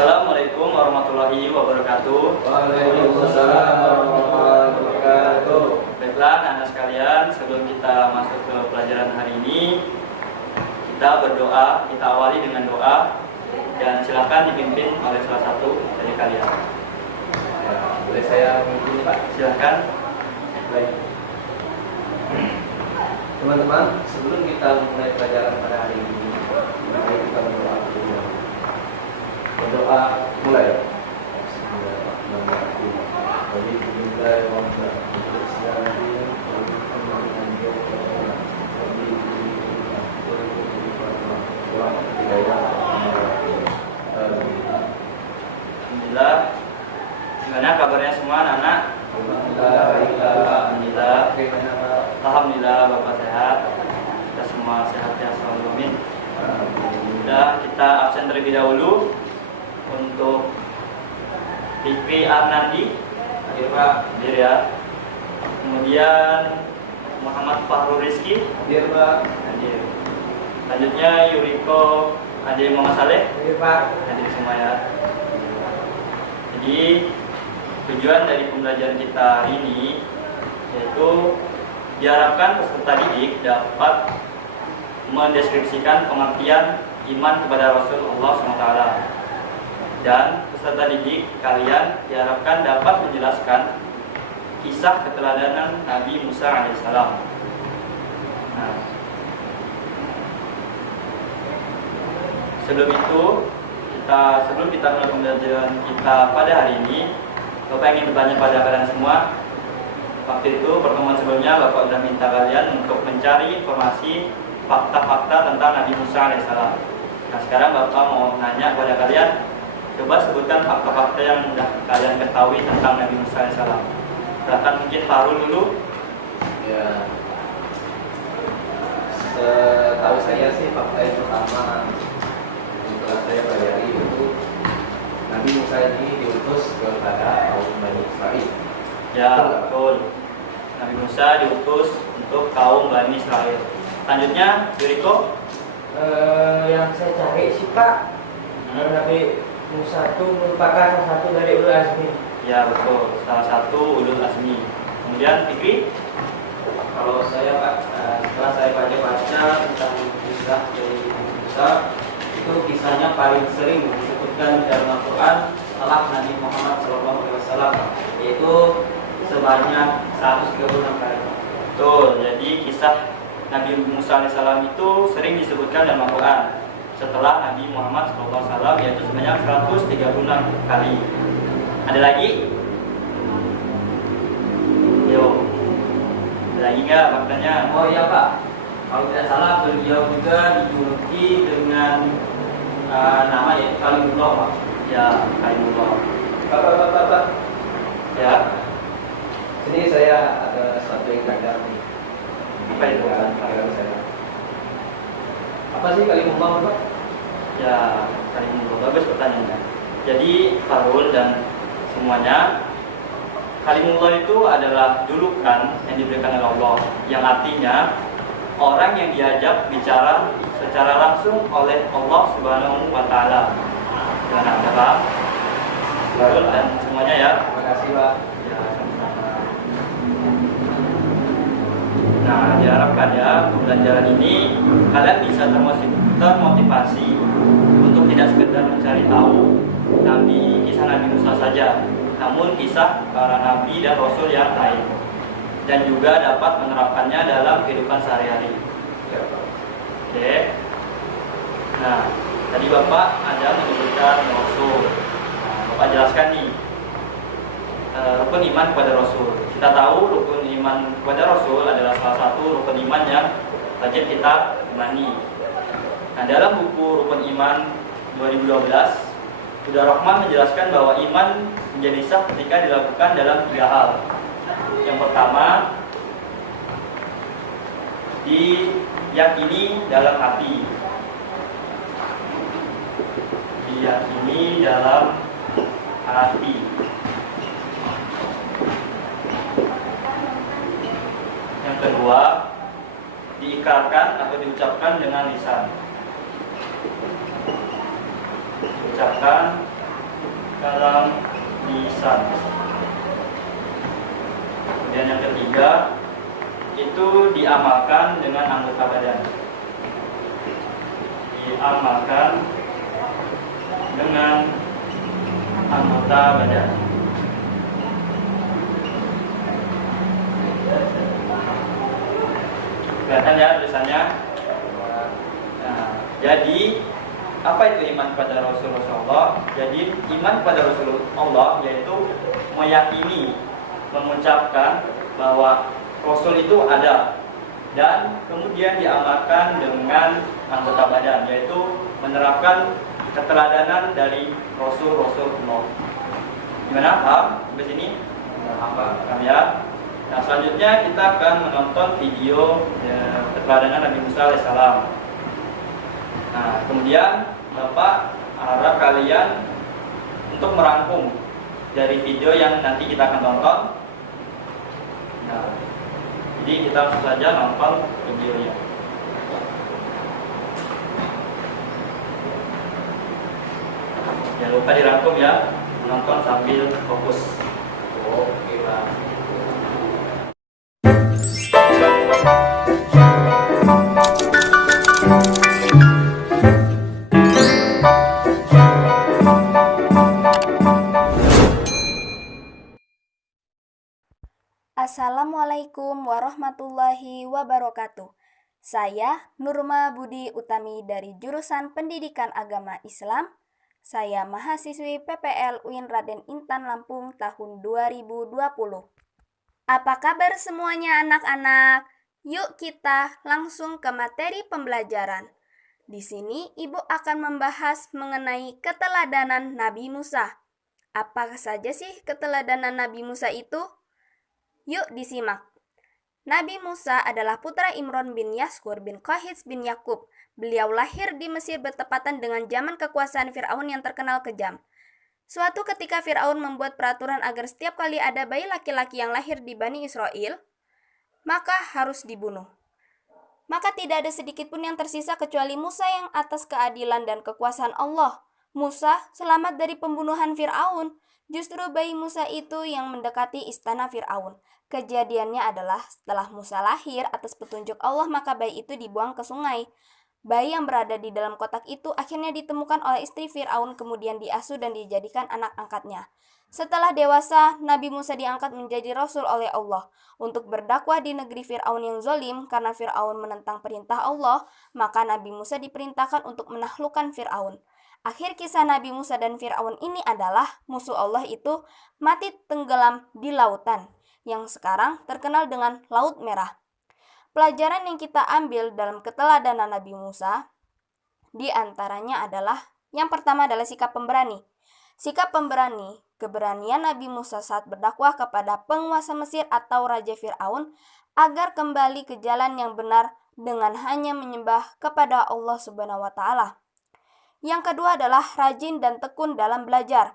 Assalamualaikum warahmatullahi wabarakatuh. Waalaikumsalam warahmatullahi wabarakatuh. Baiklah anak sekalian, sebelum kita masuk ke pelajaran hari ini, kita berdoa, kita awali dengan doa dan silakan dipimpin oleh salah satu dari kalian. Ya, boleh saya memimpin, Pak? Silakan. Baik. Teman-teman, sebelum kita mulai pelajaran pada hari ini, mari kita berdoa dulu. Berdoa mulai. Alhamdulillah. Gimana kabarnya semua anak-anak? Alhamdulillah. Alhamdulillah Bapak sehat. Kita semua sehat ya, selalu amin. Sudah kita absen terlebih dahulu untuk Fikri Arnandi, hadir Pak, hadir ya. Kemudian Muhammad Fahrul Rizki, Hadir, Pak. hadir. Selanjutnya Yuriko Ade Muhammad Saleh, Hadir, Pak. hadir semua ya. Jadi tujuan dari pembelajaran kita hari ini yaitu diharapkan peserta didik dapat mendeskripsikan pengertian iman kepada Rasulullah SWT, dan peserta didik kalian diharapkan dapat menjelaskan kisah keteladanan Nabi Musa alaihissalam. Nah, sebelum kita mulai pembelajaran kita pada hari ini, Bapak ingin bertanya pada kalian semua. Waktu itu pertemuan sebelumnya Bapak sudah minta kalian untuk mencari informasi fakta-fakta tentang Nabi Musa alaihissalam. Nah, sekarang Bapak mau nanya kepada kalian, coba sebutkan fakta-fakta yang sudah kalian ketahui tentang Nabi Musa alaihissalam. Silahkan, mungkin Farul dulu. Ya, setahu saya sih fakta yang pertama yang telah saya pelajari itu Nabi Musa ini diutus kepada kaum Bani Israel. Ya, betul. Nabi Musa diutus untuk kaum Bani Israel. Selanjutnya, Yuriko. Yang saya cari sih Pak, Nabi Musa itu merupakan salah satu dari ulul azmi. Ya, betul. Salah satu ulul azmi. Kemudian Fikri. Kalau saya, Pak, setelah saya baca-baca tentang kisah dari Nabi Musa, itu kisahnya paling sering disebutkan dalam Al-Quran setelah Nabi Muhammad SAW, yaitu sebanyak 136 kali. Betul. Jadi kisah Nabi Musa alaihissalam itu sering disebutkan dalam Al-Quran setelah Nabi Muhammad SAW, yaitu sebanyak 136 kali. Ada lagi? Yo. Ada lagi nggak faktanya? Oh iya Pak, kalau tidak salah beliau juga dijuluki dengan nama yaitu Kalimullah Pak. Ya, Kalimullah. Pak. Ya. Ini saya ada satu yang gagal nih. Apa itu? Pikiran saya. Apa sih Kalimullah, Pak? Ya, Kalimullah. Bagus pertanyaannya. Jadi Farul dan semuanya, Kalimullah itu adalah julukan yang diberikan oleh Allah, yang artinya orang yang diajak bicara secara langsung oleh Allah Subhanahu wa Ta'ala. Gimana, ada Pak? Farul dan semuanya ya. Terima kasih, Pak. Ya, sama-sama. Nah, diharapkan ya pembelajaran ini kalian bisa termotivasi untuk tidak sekedar mencari tahu kisah Nabi Musa saja, namun kisah para nabi dan rasul yang lain, dan juga dapat menerapkannya dalam kehidupan sehari-hari. Ya, Pak. Oke. Nah, tadi Bapak ada menyebutkan rasul. Nah, Bapak jelaskan nih rukun iman kepada rasul. Kita tahu rukun iman kepada rasul adalah salah satu rukun iman yang wajib kita imani. Nah, dalam buku Rukun Iman 2012, Huda Rahman menjelaskan bahwa iman menjadi sah ketika dilakukan dalam 3 hal. Yang pertama, diyakini dalam hati. Diyakini dalam hati. Yang kedua, diikrarkan atau diucapkan dengan lisan. Diucapkan kalam lisan. Kemudian yang ketiga itu diamalkan dengan anggota badan. Diamalkan dengan anggota badan. Kelihatan ya tulisannya. Nah, jadi apa itu iman kepada Rasulullah? Jadi iman kepada Rasulullah yaitu meyakini, mengucapkan bahwa Rasul itu ada dan kemudian diamalkan dengan anggota badan, yaitu menerapkan keteladanan dari Rasul-Rasul Allah. Gimana? Paham? Sampai sini? Paham ya? Nah, selanjutnya kita akan menonton video keteladanan Nabi Musa alaihissalam. Nah, kemudian Bapak harap kalian untuk merangkum dari video yang nanti kita akan tonton. Nah, jadi kita langsung saja nonton videonya. Jangan lupa dirangkum ya, menonton sambil fokus. Oke, Pak. Assalamualaikum warahmatullahi wabarakatuh. Saya Nurma Budi Utami dari jurusan Pendidikan Agama Islam. Saya mahasiswi PPL UIN Raden Intan Lampung tahun 2020. Apa kabar semuanya anak-anak? Yuk kita langsung ke materi pembelajaran. Di sini Ibu akan membahas mengenai keteladanan Nabi Musa. Apa saja sih keteladanan Nabi Musa itu? Yuk disimak. Nabi Musa adalah putra Imron bin Yaskur bin Qahis bin Yakub. Beliau lahir di Mesir bertepatan dengan zaman kekuasaan Fir'aun yang terkenal kejam. Suatu ketika Fir'aun membuat peraturan agar setiap kali ada bayi laki-laki yang lahir di Bani Israel, maka harus dibunuh. Maka tidak ada sedikit pun yang tersisa kecuali Musa yang atas keadilan dan kekuasaan Allah. Musa selamat dari pembunuhan Fir'aun. Justru bayi Musa itu yang mendekati istana Fir'aun. Kejadiannya adalah setelah Musa lahir atas petunjuk Allah, maka bayi itu dibuang ke sungai. Bayi yang berada di dalam kotak itu akhirnya ditemukan oleh istri Fir'aun, kemudian diasuh dan dijadikan anak angkatnya. Setelah dewasa, Nabi Musa diangkat menjadi Rasul oleh Allah untuk berdakwah di negeri Fir'aun yang zalim. Karena Fir'aun menentang perintah Allah, maka Nabi Musa diperintahkan untuk menaklukkan Fir'aun. Akhir kisah Nabi Musa dan Fir'aun ini adalah musuh Allah itu mati tenggelam di lautan, yang sekarang terkenal dengan Laut Merah. Pelajaran yang kita ambil dalam keteladanan Nabi Musa, di antaranya adalah, yang pertama adalah sikap pemberani. Sikap pemberani, keberanian Nabi Musa saat berdakwah kepada penguasa Mesir atau Raja Fir'aun agar kembali ke jalan yang benar dengan hanya menyembah kepada Allah Subhanahu wa Ta'ala. Yang kedua adalah rajin dan tekun dalam belajar.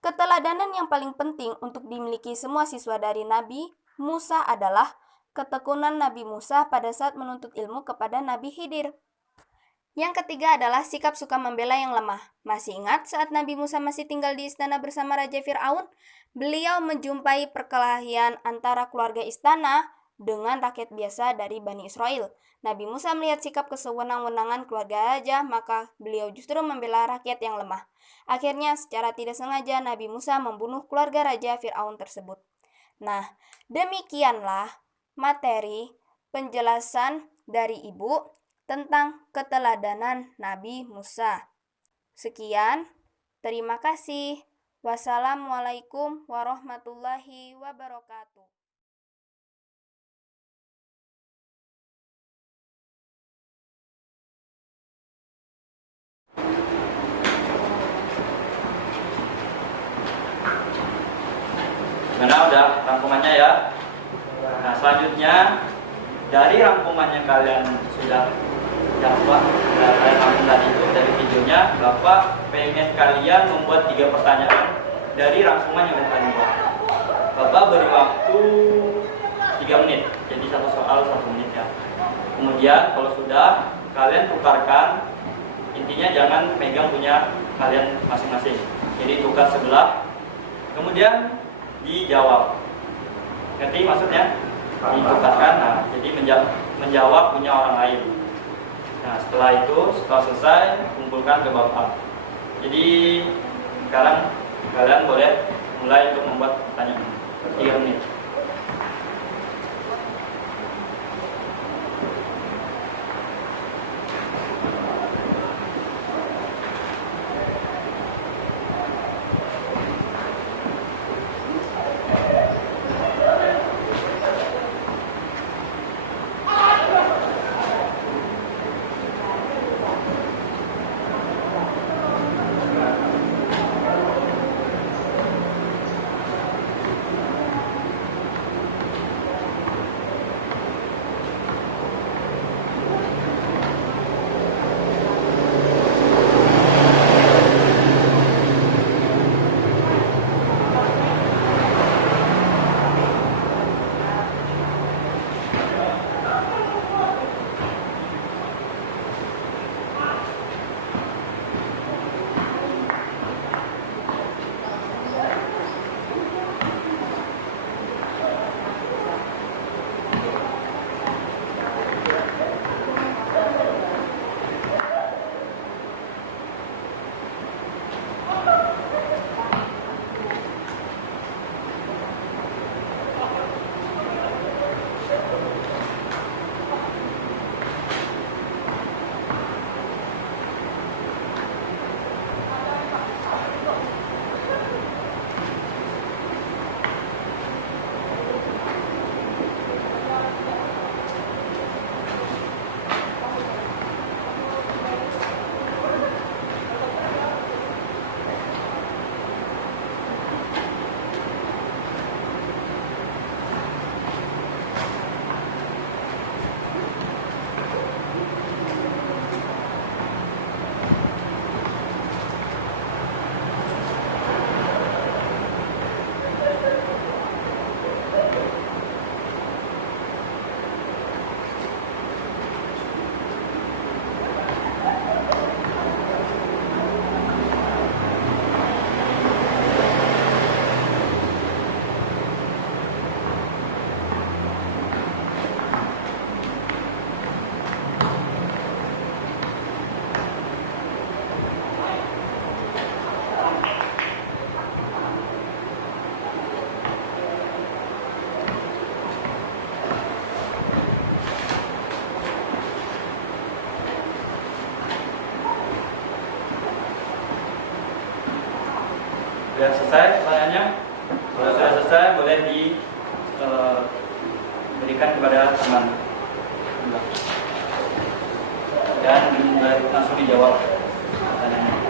Keteladanan yang paling penting untuk dimiliki semua siswa dari Nabi Musa adalah ketekunan Nabi Musa pada saat menuntut ilmu kepada Nabi Khidir. Yang ketiga adalah sikap suka membela yang lemah. Masih ingat saat Nabi Musa masih tinggal di istana bersama Raja Fir'aun? Beliau menjumpai perkelahian antara keluarga istana dengan rakyat biasa dari Bani Israel. Nabi Musa melihat sikap kesewenang-wenangan keluarga raja, maka beliau justru membela rakyat yang lemah. Akhirnya secara tidak sengaja Nabi Musa membunuh keluarga Raja Fir'aun tersebut. Nah, demikianlah materi penjelasan dari Ibu tentang keteladanan Nabi Musa. Sekian, terima kasih. Wassalamualaikum warahmatullahi wabarakatuh. Gimana, udah rangkumannya ya? Nah, selanjutnya dari rangkuman yang kalian sudah dapat, kalian rangkum tadi itu dari videonya, Bapak pengen kalian membuat 3 pertanyaan dari rangkuman yang tadi buat. Bapak beri waktu 3 menit, jadi satu soal 1 menit ya. Kemudian kalau sudah, kalian tukarkan, intinya jangan pegang punya kalian masing-masing. Jadi tukar sebelah, kemudian dijawab. Ngerti maksudnya? Ditukarkan, nah, jadi menjawab punya orang lain. Nah, setelah selesai, kumpulkan ke Bapak. Jadi sekarang kalian boleh mulai untuk membuat pertanyaan. 3 menit. Sudah selesai pertanyaannya? Kalau sudah selesai, boleh diberikan kepada teman dan langsung dijawab pertanyaannya.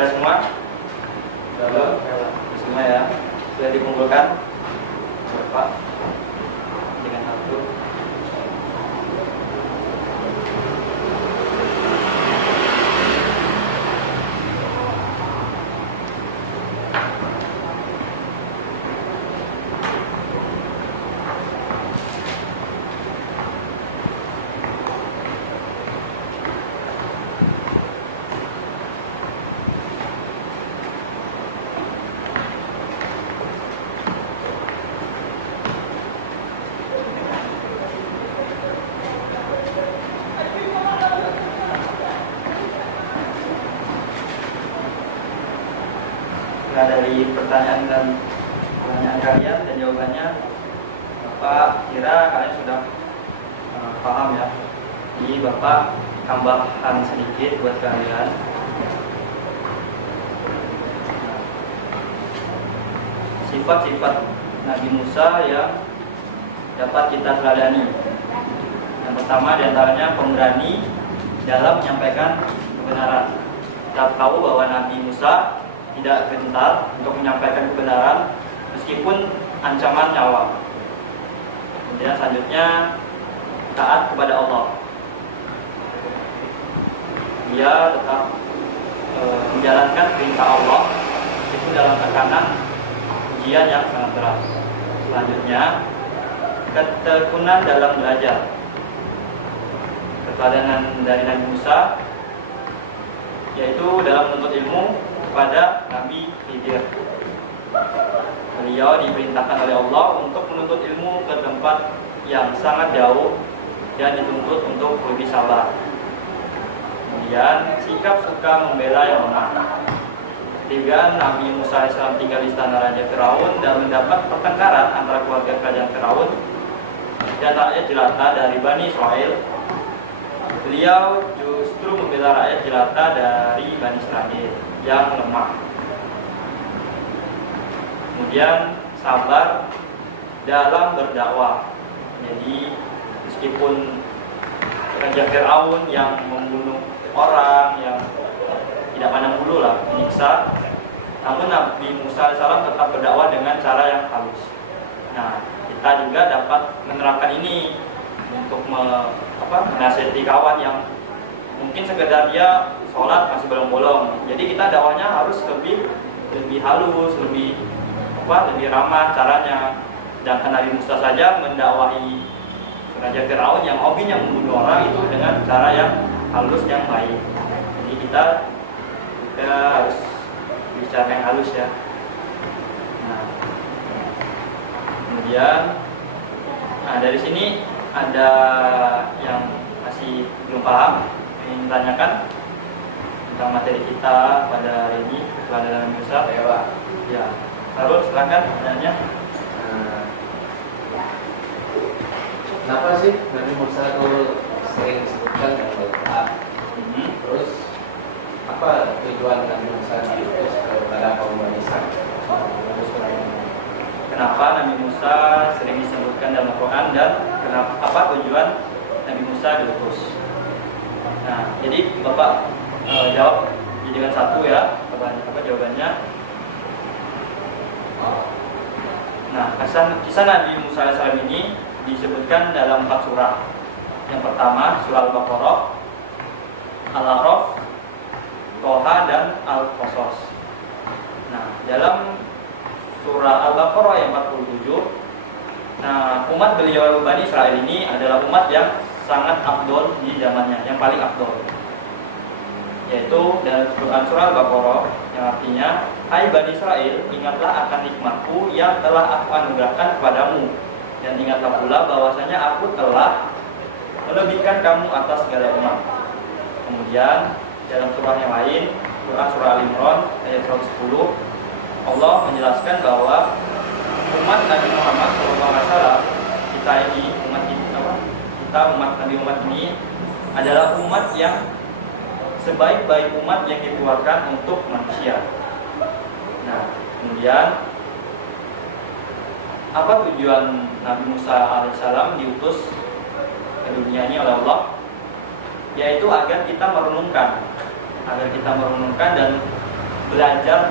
Selesai semua? Belum? Semua ya. Sudah dikumpulkan? Bapak dengan satu. Nah, dari pertanyaan kalian dan jawabannya, Bapak kira kalian sudah paham ya. Jadi Bapak tambahan sedikit buat kalian. Sifat-sifat Nabi Musa yang dapat kita teladani. Yang pertama diantaranya pemberani dalam menyampaikan kebenaran. Kita tahu bahwa Nabi Musa tidak gentar untuk menyampaikan kebenaran meskipun ancaman nyawa. Kemudian selanjutnya taat kepada Allah. Dia tetap menjalankan perintah Allah itu dalam tekanan ujian yang sangat berat. Selanjutnya ketekunan dalam belajar. Keteladanan dari Nabi Musa yaitu dalam menuntut ilmu kepada Nabi Khidir. Beliau diperintahkan oleh Allah untuk menuntut ilmu ke tempat yang sangat jauh dan dituntut untuk lebih sabar. Kemudian sikap suka membela yang lemah. Ketiga, Nabi Musa AS tinggal di istana Raja Firaun dan mendapat pertengkaran antara keluarga kerajaan Firaun dan rakyat jelata dari Bani Israel. Beliau justru membela rakyat jelata dari Bani Israel yang lemah. Kemudian sabar dalam berdakwah. Jadi meskipun Raja Firaun yang membunuh orang, yang tidak pandang bulu lah, menyiksa, namun Nabi Musa AS tetap berdakwah dengan cara yang halus. Nah, kita juga dapat menerapkan ini untuk menasihati kawan yang mungkin sekedar dia sholat masih bolong-bolong. Jadi kita dakwahnya harus lebih halus, lebih ramah caranya. Sedangkan Nabi Musa saja mendakwahi Raja Firaun yang hobinya membunuh orang itu dengan cara yang halus, yang baik. Jadi kita harus bicara yang halus ya. Nah, kemudian dari sini ada yang masih belum paham, ingin ditanyakan tentang materi kita pada hari ini, keteladanan Nabi Musa. Ya Pak. Ya, Harul silakan pertanyaannya. Kenapa sih Nabi Musa itu sering disebutkan dengan Al-Quran? Terus apa tujuan Nabi Musa diutus kepada kaum Bani Israil? Kenapa Nabi Musa sering disebutkan dalam Al-Quran dan apa tujuan Nabi Musa diutus? Nah, jadi Bapak jawab dengan satu ya, jawabannya. Nah, kisah Nabi Musa AS ini disebutkan dalam 4 surah. Yang pertama surah Al-Baqarah, Al-A'raf, Toha, dan Al-Qasas. Nah, dalam surah Al-Baqarah yang 47, nah, umat beliau Bani Israel ini adalah umat yang sangat afdol di zamannya, yang paling afdol. Yaitu dalam surah Al-Baqarah yang artinya, hai Bani Israel, ingatlah akan nikmatku yang telah aku anugerahkan kepadamu, dan ingatlah pula bahwasanya aku telah melebihkan kamu atas segala umat. Kemudian dalam surah yang lain, surah Al-Imran ayat 110, Allah menjelaskan bahwa umat Nabi Muhammad SAW, kita umat Nabi Muhammad ini adalah umat yang sebaik-baik umat yang dikeluarkan untuk manusia. Nah, kemudian apa tujuan Nabi Musa alaihissalam diutus ke dunia ini oleh Allah? Yaitu agar kita merenungkan dan belajar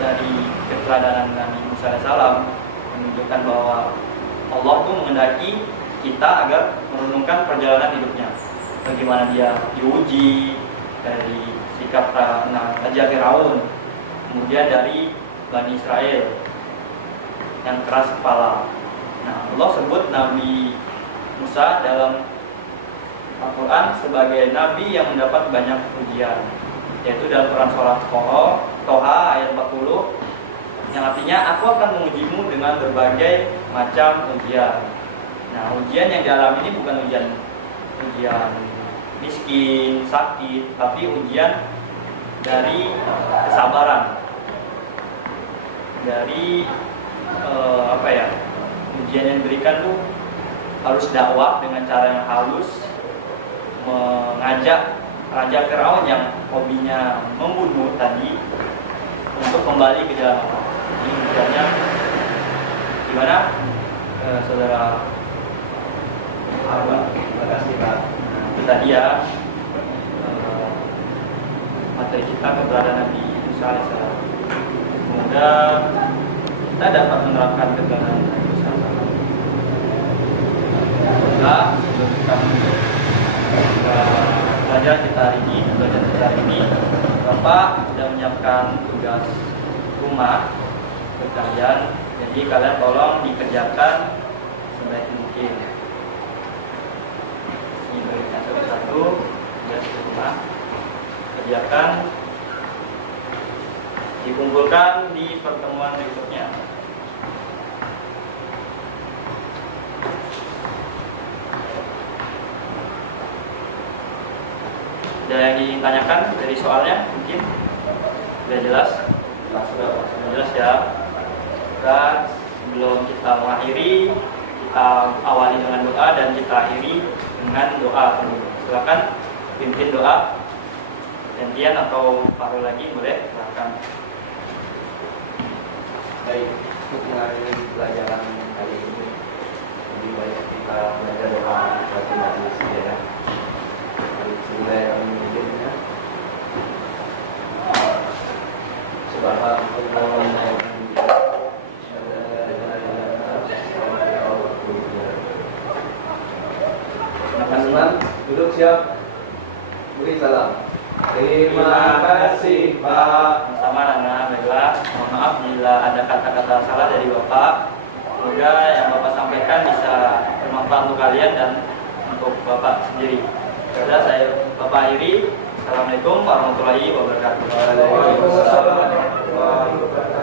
dari keteladanan Nabi Musa alaihissalam, menunjukkan bahwa Allah tuh menghendaki kita agar merenungkan perjalanan hidupnya, bagaimana dia diuji dari sikap Raja Firaun, kemudian dari Bani Israel yang keras kepala. Nah, Allah sebut Nabi Musa dalam Al-Quran sebagai nabi yang mendapat banyak ujian, yaitu dalam Quran surah Toha ayat 40 yang artinya aku akan mengujimu dengan berbagai macam ujian. Nah, ujian yang dialami ini bukan ujian miskin, sakit, tapi ujian dari kesabaran, dari ujian yang diberikan tuh harus dakwah dengan cara yang halus, mengajak Raja Firaun yang hobinya membunuh tadi untuk kembali ke jalan Allah. Ini ujiannya gimana, saudara Arba? Terima kasih Pak. Itu tadi ya materi kita keberadaan Nabi Musa alaihissalam. Semoga kita dapat menerapkan keberadaan Nabi Musa alaihissalam. Semoga sebelum kita menutup pelajaran kita hari ini, Bapak sudah menyiapkan tugas rumah untuk kalian. Jadi kalian tolong dikerjakan sebaik mungkin. Ini berikan satu-satu tugas rumah, kerjakan, dikumpulkan di pertemuan berikutnya. Ada yang ditanyakan dari soalnya mungkin sudah jelas? Sudah jelas ya. Dan sebelum kita mengakhiri, kita awali dengan doa dan kita akhiri dengan doa. Silakan pimpin doa. Gantian atau paruh lagi boleh, silakan. Baik, untuk mengakhiri pelajaran kali ini lebih baik kita belajar doa bagi manusia ya. Bismillahirrahmanirrahim. Teman-teman duduk siap. Beri salam. Terima kasih Pak. Sama Nana, baiklah. Mohon maaf bila ada kata-kata salah dari Bapak. Semoga yang Bapak sampaikan bisa bermanfaat untuk kalian dan untuk Bapak sendiri. Sudah saya Bapak akhiri. Assalamualaikum warahmatullahi wabarakatuh. Waalaikumsalam warahmatullahi wabarakatuh.